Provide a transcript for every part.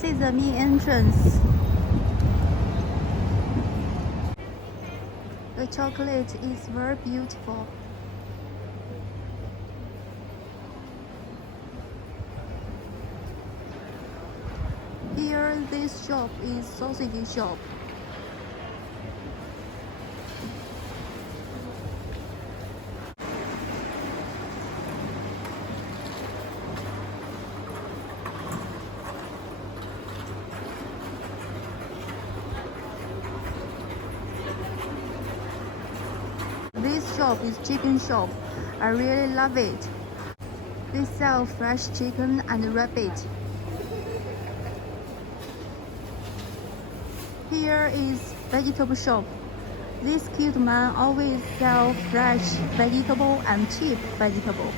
This is the main entrance. The chocolate is very beautiful. Here, this shop is sausage shop. This shop is chicken shop. I really love it. They sell fresh chicken and rabbit. Here is vegetable shop. This cute man always sell fresh vegetable and cheap vegetable.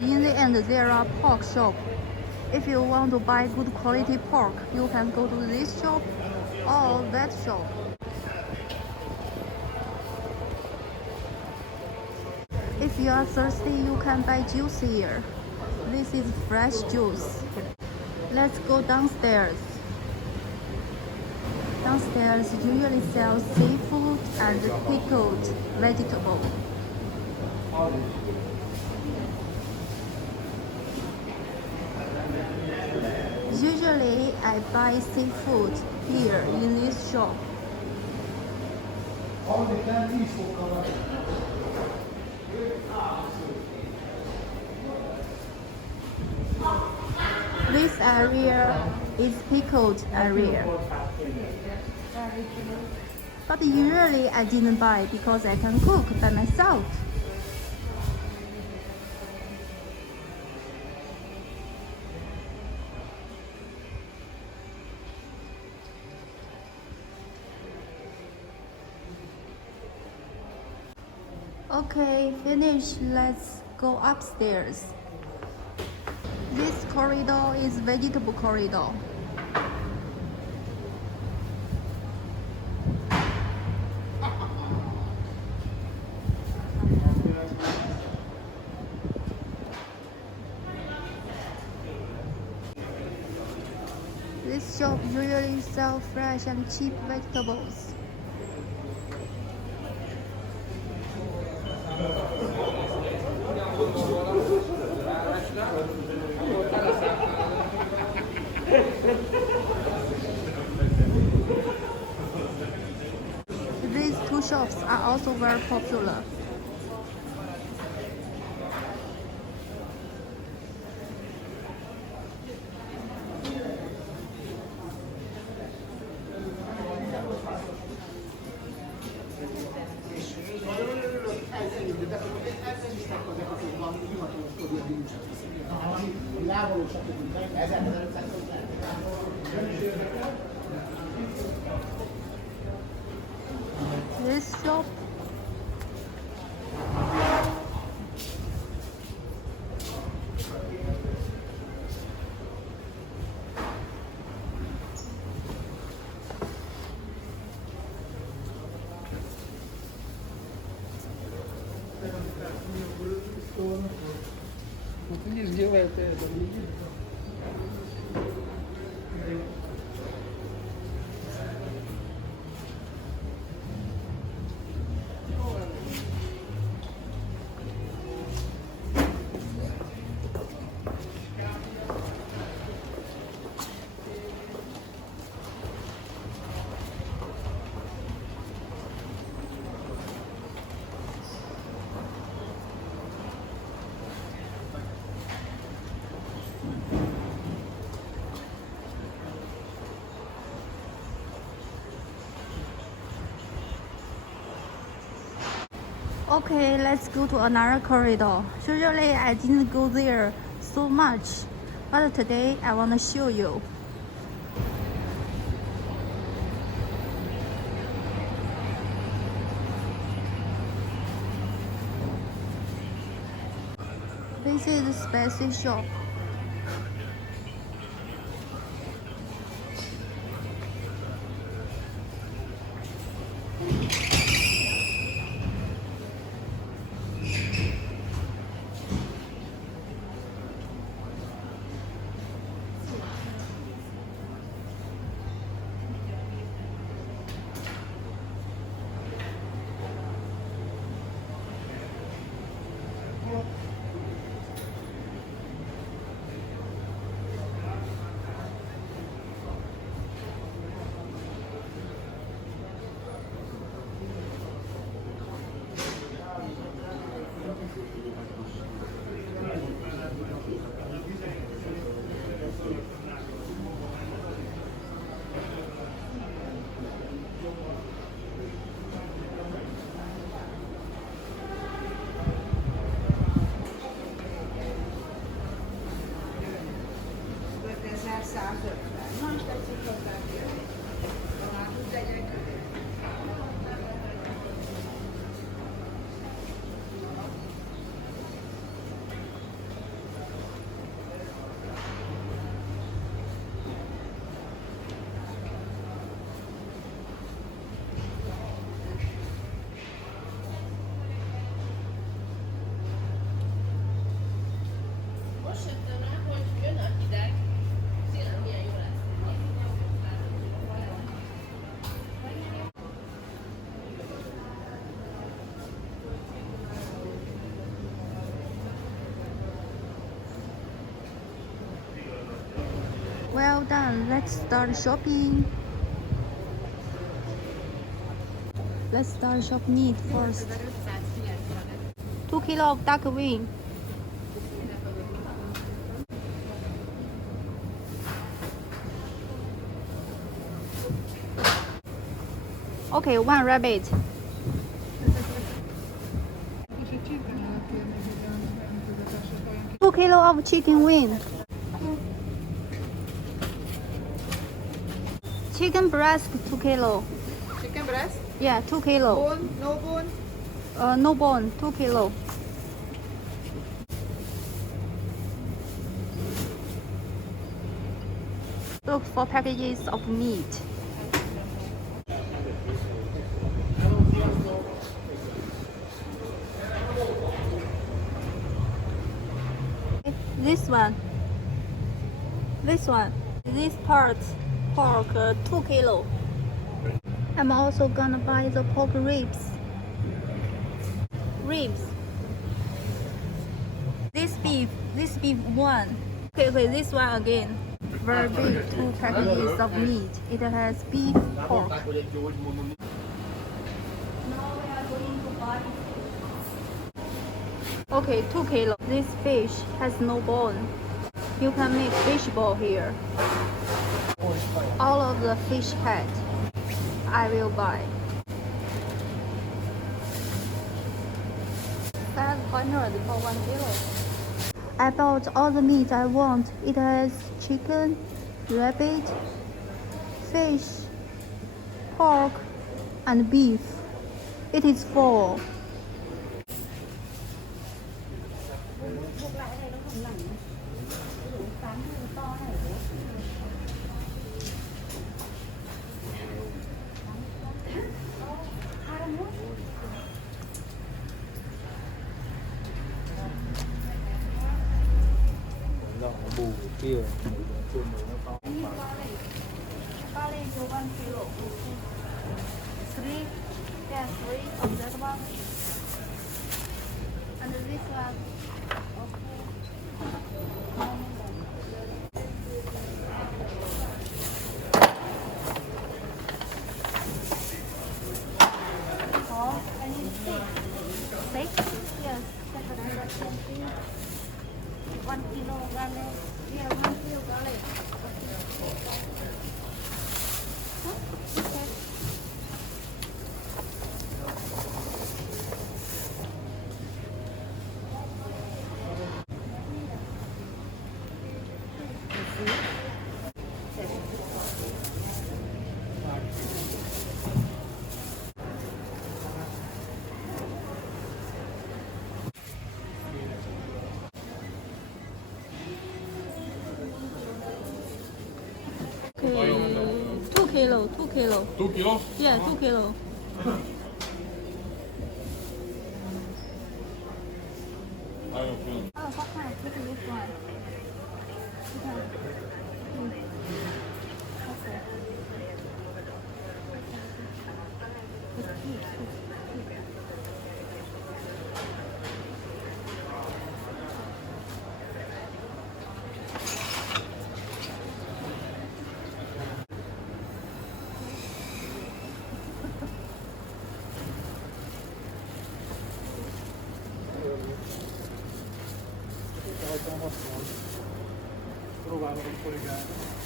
In the end, there are pork shop. If you want to buy good quality pork, you can go to this shop or that shop. If you are thirsty, you can buy juice here. This is fresh juice. Let's go downstairs. Downstairs usually sells seafood and pickled vegetable. Usually I buy seafood here in this shop. This area is pickled area. But usually I didn't buy because I can cook by myself. Okay, finish. Let's go upstairs. This corridor is vegetable corridor. This shop usually sells fresh and cheap vegetables. These two shops are also very popular. This shop Вот не сделает это. Okay, let's go to another corridor. Usually I didn't go there so much, but today I want to show you. They This is spicy shop. Well done, let's start shopping. Let's start shop meat first. 2 kilo of duck wing. Okay, 1 rabbit. 2 kilo of chicken wing. Chicken breast 2 kilo. Chicken breast? Yeah, 2 kilo. Bone? No bone? No bone, 2 kilo. Look for packages of meat. This one. This part, pork 2 kilo. I'm also gonna buy the pork ribs. This beef 1. Okay, this one again. Very big 2 packages of meat. It has beef, pork. Now we are going to buy. Okay, 2 kilo. This fish has no bone. You can make fish ball here. All of the fish head I will buy. 500 for 1 kilo. I bought all the meat I want. It has chicken, rabbit, fish, pork, and beef. It is full. bù kia Garlic 1 kilo. 3? Yeah, 3 of that one. And this one. Oh, I need 6. 6? Yes. 1 kilo garlic. Yeah, 1 kilo garlic. Okay. kilo, 2 kilo. 2 kilo? Yeah, 2 kilo. I don't feel. Oh, what kind? Look at this one. Provare un po' legare.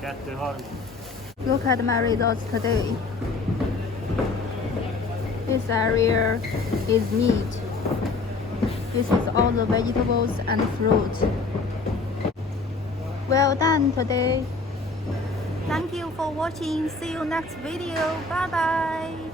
Kettő 30. Look at my results today. This area is meat. This is all the vegetables and fruit. Well done today. Thank you for watching. See you next video. Bye bye.